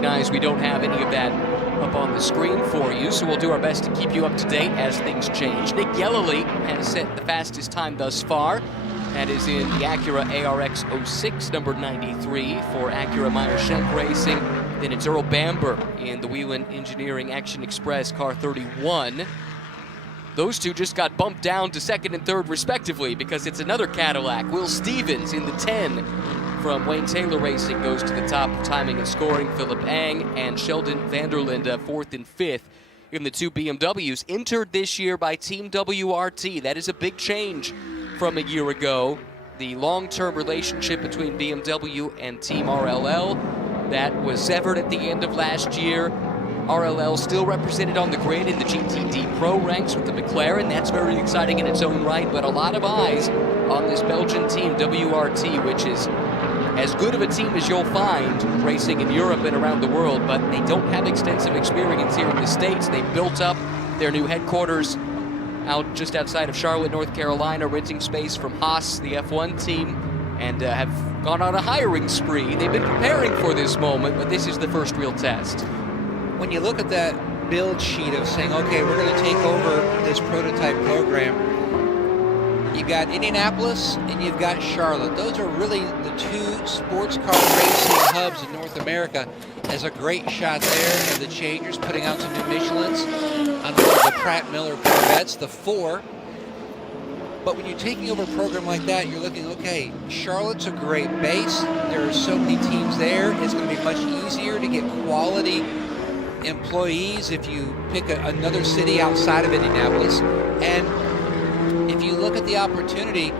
recognize we don't have any of that up on the screen for you, so we'll do our best to keep you up to date as things change. Nick Yellowly has set the fastest time thus far. That is in the Acura ARX 06, number 93 for Acura Meyer Shank Racing. Then it's Earl Bamber in the Whelen Engineering Action Express car 31. Those two just got bumped down to second and third respectively because it's another Cadillac. Will Stevens in the 10 from Wayne Taylor Racing goes to the top of timing and scoring. Philip Ang and Sheldon Vanderlinde fourth and fifth in the two BMWs. Entered this year by Team WRT. That is a big change from a year ago. The long-term relationship between BMW and Team RLL, that was severed at the end of last year. RLL still represented on the grid in the GTD Pro ranks with the McLaren. That's very exciting in its own right, but a lot of eyes on this Belgian team, WRT, which is as good of a team as you'll find racing in Europe and around the world, but they don't have extensive experience here in the States. They've built up their new headquarters out just outside of Charlotte, North Carolina, renting space from Haas, the F1 team, and have gone on a hiring spree. They've been preparing for this moment, but this is the first real test. When you look at that build sheet of saying, okay, we're going to take over this prototype program, you've got Indianapolis and you've got Charlotte. Those are really the two sports car racing hubs in North America. There's a great shot there of the changers putting out some new Michelins on the Pratt Miller Corvettes, the 4. But when you're taking over a program like that, you're looking, okay, Charlotte's a great base. There are so many teams there. It's going to be much easier to get quality employees if you pick another city outside of Indianapolis. And if you look at the opportunity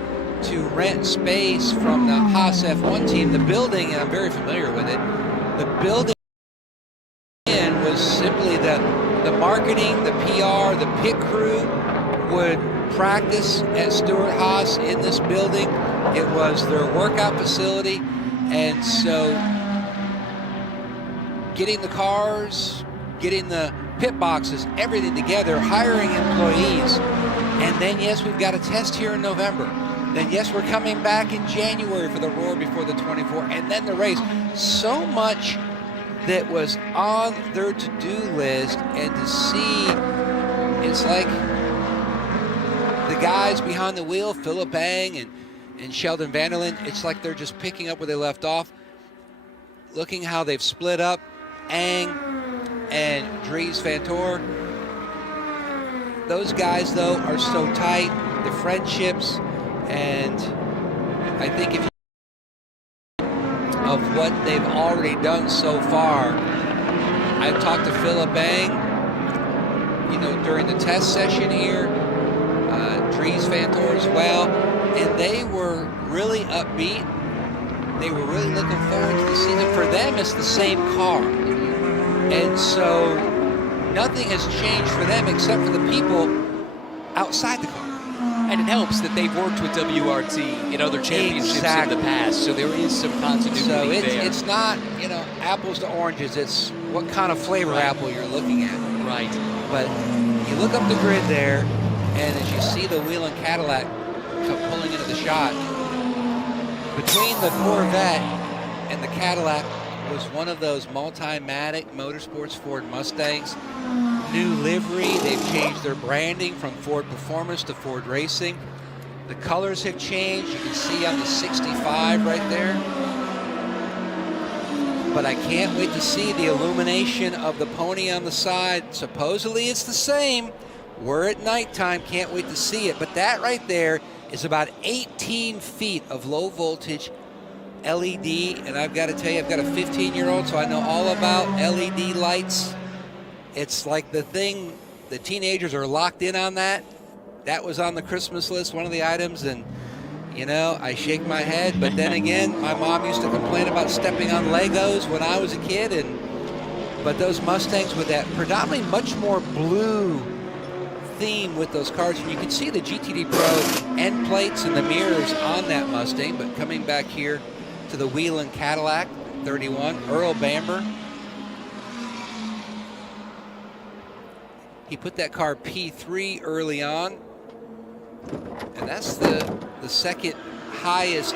to rent space from the Haas F1 team, the building, and I'm very familiar with it, the building was simply the marketing, the PR, the pit crew would practice at Stewart Haas in this building. It was their workout facility, and so getting the cars, getting the pit boxes, everything together, hiring employees, and then yes, we've got a test here in November. Then yes, we're coming back in January for the Roar Before the 24, and then the race. So much that was on their to-do list, and to see, it's like the guys behind the wheel, Philip Ang and Sheldon Vanderlinde, it's like they're just picking up where they left off. Looking how they've split up, Ang and Dries Vanthoor. Those guys, though, are so tight, the friendships, and I think if you of what they've already done so far. I've talked to Philip Ang, during the test session here, Dries Vanthoor as well, and they were really upbeat. They were really looking forward to the season. For them, it's the same car. And so nothing has changed for them except for the people outside the car. And it helps that they've worked with WRT in other championships Exactly. in the past, so there is some continuity So there. it's not, apples to oranges. It's what kind of flavor apple you're looking at. Right. But you look up the grid there, and as you see the Whelen Cadillac pulling into the shot, between the Corvette and the Cadillac was one of those Multimatic Motorsports Ford Mustangs. New livery, they've changed their branding from Ford Performance to Ford Racing. The colors have changed. You can see on the 65 right there. But I can't wait to see the illumination of the pony on the side. Supposedly it's the same. We're at nighttime, can't wait to see it. But that right there is about 18 feet of low voltage LED, and I've got to tell you, I've got a 15-year-old, so I know all about LED lights. It's like the thing, the teenagers are locked in on that. That was on the Christmas list, one of the items, and I shake my head, but then again, my mom used to complain about stepping on Legos when I was a kid, but those Mustangs with that predominantly much more blue theme with those cars, and you can see the GTD Pro end plates and the mirrors on that Mustang. But coming back here to the Whelen Cadillac 31, Earl Bamber, he put that car P3 early on, and that's the second highest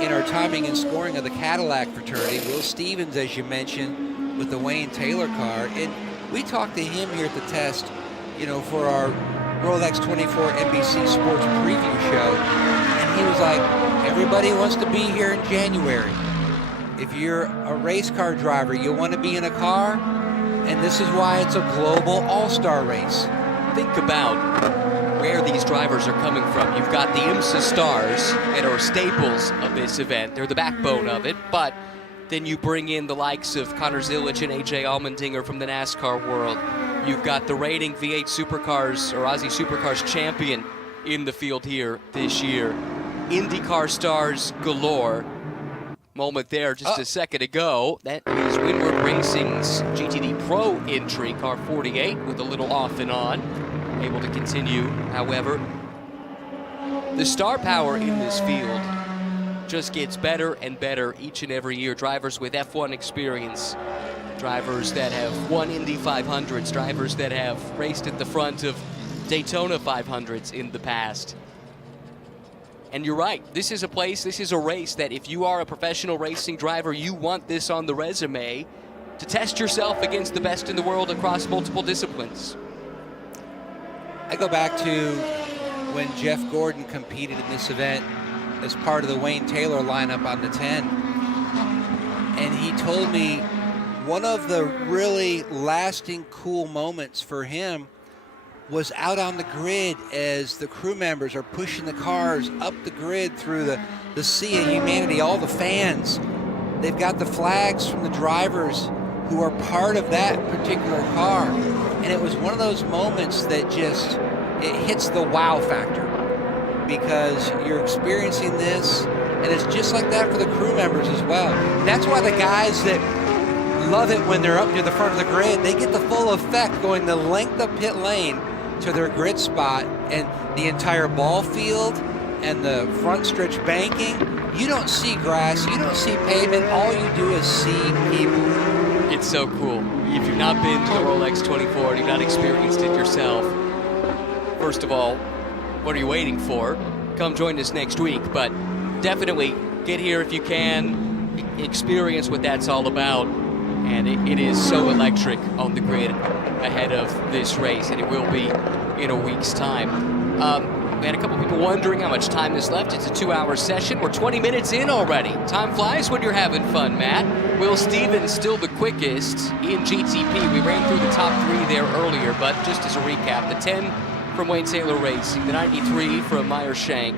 in our timing and scoring of the Cadillac fraternity. Will Stevens, as you mentioned, with the Wayne Taylor car. And we talked to him here at the test, for our Rolex 24 NBC Sports preview show. And he was like, everybody wants to be here in January. If you're a race car driver, you want to be in a car, and this is why it's a global all-star race. Think about where these drivers are coming from. You've got the IMSA stars that are staples of this event. They're the backbone of it, but then you bring in the likes of Connor Zilic and AJ Allmendinger from the NASCAR world. You've got the reigning V8 Supercars or Aussie Supercars champion in the field here this year. IndyCar stars galore. Moment there just a second ago. That is Windward Racing's GTD Pro entry, car 48, with a little off and on. Able to continue, however. The star power in this field just gets better and better each and every year. Drivers with F1 experience, drivers that have won Indy 500s, drivers that have raced at the front of Daytona 500s in the past. And you're right, this is a race that if you are a professional racing driver, you want this on the resume to test yourself against the best in the world across multiple disciplines. I go back to when Jeff Gordon competed in this event as part of the Wayne Taylor lineup on the 10. And he told me one of the really lasting cool moments for him was out on the grid as the crew members are pushing the cars up the grid through the sea of humanity, all the fans. They've got the flags from the drivers who are part of that particular car. And it was one of those moments that it hits the wow factor, because you're experiencing this, and it's just like that for the crew members as well. And that's why the guys that love it when they're up near the front of the grid, they get the full effect going the length of pit lane to their grid spot, and the entire ball field and the front stretch banking. You don't see grass, you don't see pavement, all you do is see people. It's so cool. If you've not been to the Rolex 24 and you've not experienced it yourself, first of all, what are you waiting for? Come join us next week, but definitely get here if you can, experience what that's all about. And it is so electric on the grid ahead of this race, and it will be in a week's time. We had a couple people wondering how much time is left. It's a 2-hour session. We're 20 minutes in already. Time flies when you're having fun, Matt. Will Stevens still the quickest in GTP. We ran through the top 3 there earlier, but just as a recap, the 10 from Wayne Taylor Racing, the 93 from Meyer Shank,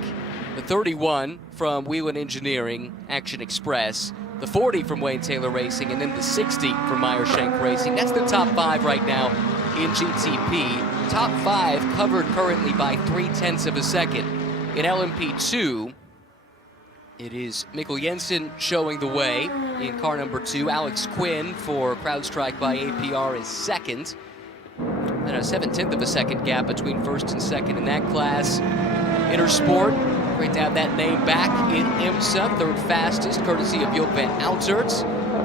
the 31 from Whelen Engineering, Action Express, the 40 from Wayne Taylor Racing, and then the 60 from Meyer Shank Racing. That's the top 5 right now in GTP. Top 5 covered currently by 0.3 of a second. In LMP2, it is Mikkel Jensen showing the way in car number 2. Alex Quinn for CrowdStrike by APR is second. And a 0.7 of a second gap between first and second in that class. Intersport, great to have that name back in IMSA, third fastest, courtesy of Joop van Outert.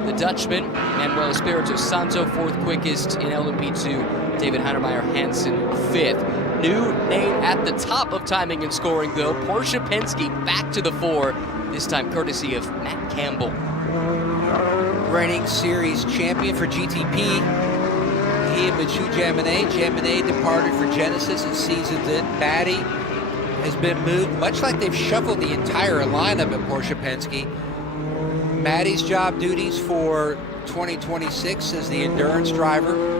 The Dutchman, Manuel Espirito Santo, fourth quickest in LMP2. David Heinemeier Hansen, fifth. New name at the top of timing and scoring, though. Porsche Penske back to the 4, this time courtesy of Matt Campbell. Reigning series champion for GTP. He and Mathieu Jaminet. Jaminet departed for Genesis and seasons in. Maddie has been moved, much like they've shuffled the entire lineup at Porsche Penske. Maddie's job duties for 2026 as the endurance driver.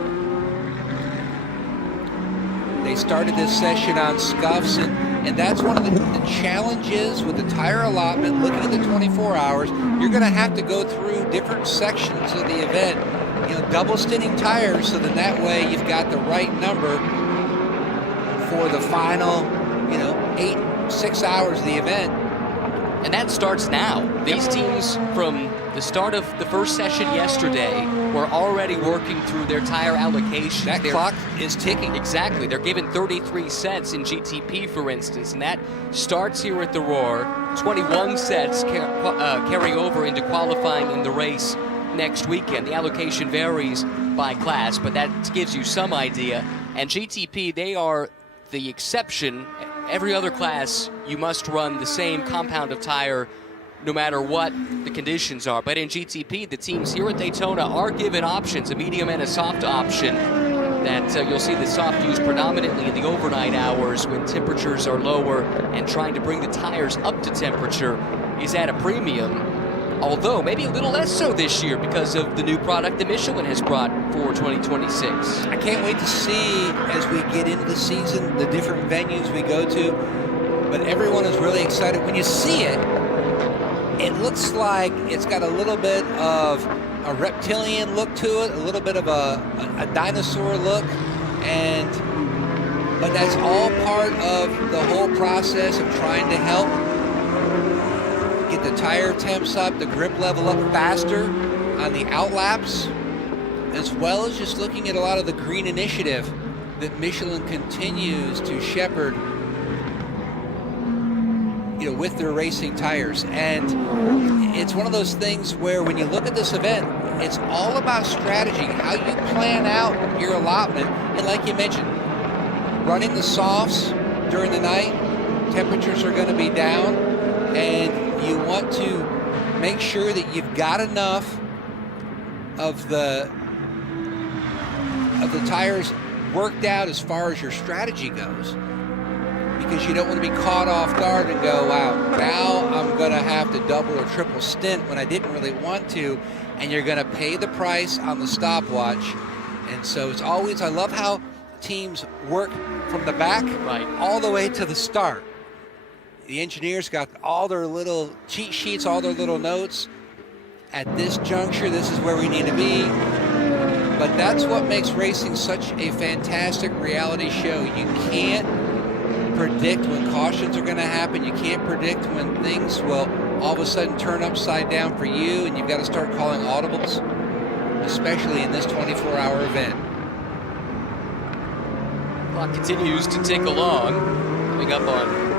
They started this session on scuffs, and that's one of the challenges with the tire allotment. Looking at the 24 hours, you're going to have to go through different sections of the event. Double stinting tires, so then that way you've got the right number for the final, 6 hours of the event. And that starts now. These teams, from the start of the first session yesterday, were already working through their tire allocation. That clock is ticking. Exactly. They're given 33 sets in GTP, for instance, and that starts here at the Roar. 21 sets carry over into qualifying in the race next weekend. The allocation varies by class, but that gives you some idea. And GTP, they are the exception. Every other class, you must run the same compound of tire no matter what the conditions are. But in GTP, the teams here at Daytona are given options, a medium and a soft option, that you'll see the soft used predominantly in the overnight hours when temperatures are lower, and trying to bring the tires up to temperature is at a premium. Although maybe a little less so this year because of the new product that Michelin has brought for 2026. I can't wait to see, as we get into the season, the different venues we go to. But everyone is really excited. When you see it, it looks like it's got a little bit of a reptilian look to it, a little bit of a dinosaur look, but that's all part of the whole process of trying to help get the tire temps up, the grip level up faster on the outlaps, as well as just looking at a lot of the green initiative that Michelin continues to shepherd, with their racing tires. And it's one of those things where when you look at this event, it's all about strategy, how you plan out your allotment. And like you mentioned, running the softs during the night, temperatures are going to be down, and you want to make sure that you've got enough of the tires worked out as far as your strategy goes, because you don't want to be caught off guard and go, wow, now I'm going to have to double or triple stint when I didn't really want to, and you're going to pay the price on the stopwatch. And so it's always, I love how teams work from the back all the way to the start. The engineers got all their little cheat sheets, all their little notes. At this juncture, this is where we need to be. But that's what makes racing such a fantastic reality show. You can't predict when cautions are going to happen. You can't predict when things will all of a sudden turn upside down for you, and you've got to start calling audibles, especially in this 24-hour event. Clock continues to tick along, coming up on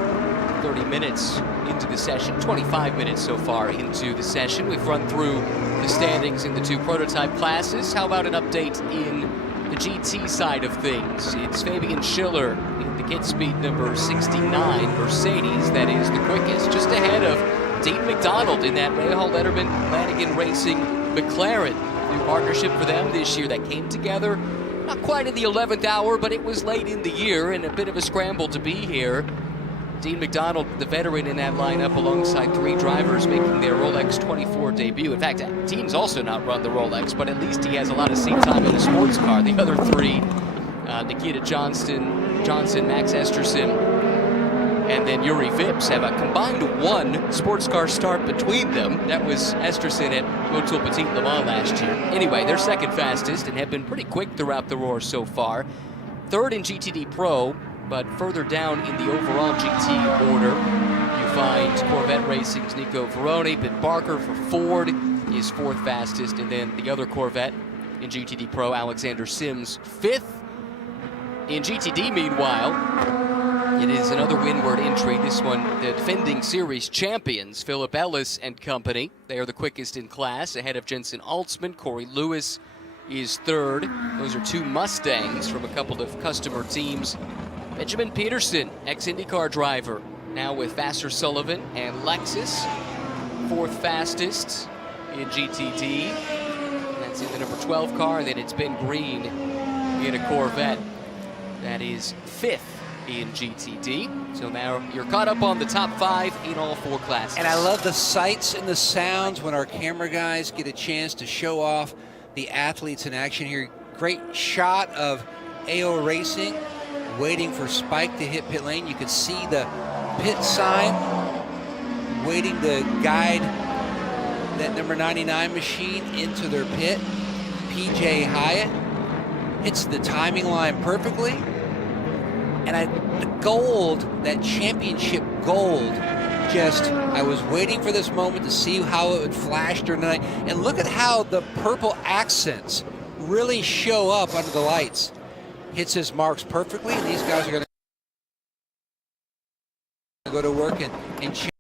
30 minutes into the session, 25 minutes so far into the session. We've run through the standings in the two prototype classes. How about an update in the GT side of things? It's Fabian Schiller in the kit speed number 69 Mercedes that is the quickest, just ahead of Dean McDonald in that Rahal Letterman Lanigan Racing McLaren. New partnership for them this year that came together not quite in the 11th hour, but it was late in the year and a bit of a scramble to be here. Dean McDonald, the veteran in that lineup, alongside three drivers making their Rolex 24 debut. In fact, Dean's also not run the Rolex, but at least he has a lot of seat time in the sports car. The other three, Nikita Johnson, Max Esterson, and then Yuri Vips, have a combined one sports car start between them. That was Esterson at Motul Petit Le Mans last year. Anyway, they're second fastest and have been pretty quick throughout the Roar so far. Third in GTD Pro, but further down in the overall GT order, you find Corvette Racing's Nico Veroni. Ben Barker for Ford is fourth fastest, and then the other Corvette in GTD Pro, Alexander Sims, fifth. In GTD, meanwhile, it is another windward entry. This one, the defending series champions, Philip Ellis and company. They are the quickest in class, ahead of Jensen Altzman. Corey Lewis is third. Those are two Mustangs from a couple of customer teams. Benjamin Peterson, ex-IndyCar driver, now with Vassar Sullivan and Lexus, fourth fastest in GTD. That's in the number 12 car, and then it's Ben Green in a Corvette. That is fifth in GTD. So now you're caught up on the top five in all four classes. And I love the sights and the sounds when our camera guys get a chance to show off the athletes in action here. Great shot of AO Racing waiting for Spike to hit pit lane. You could see the pit sign waiting to guide that number 99 machine into their pit. PJ Hyatt hits the timing line perfectly. And the gold, that championship gold, I was waiting for this moment to see how it would flash during the night. And look at how the purple accents really show up under the lights. Hits his marks perfectly, and these guys are going to go to work and change.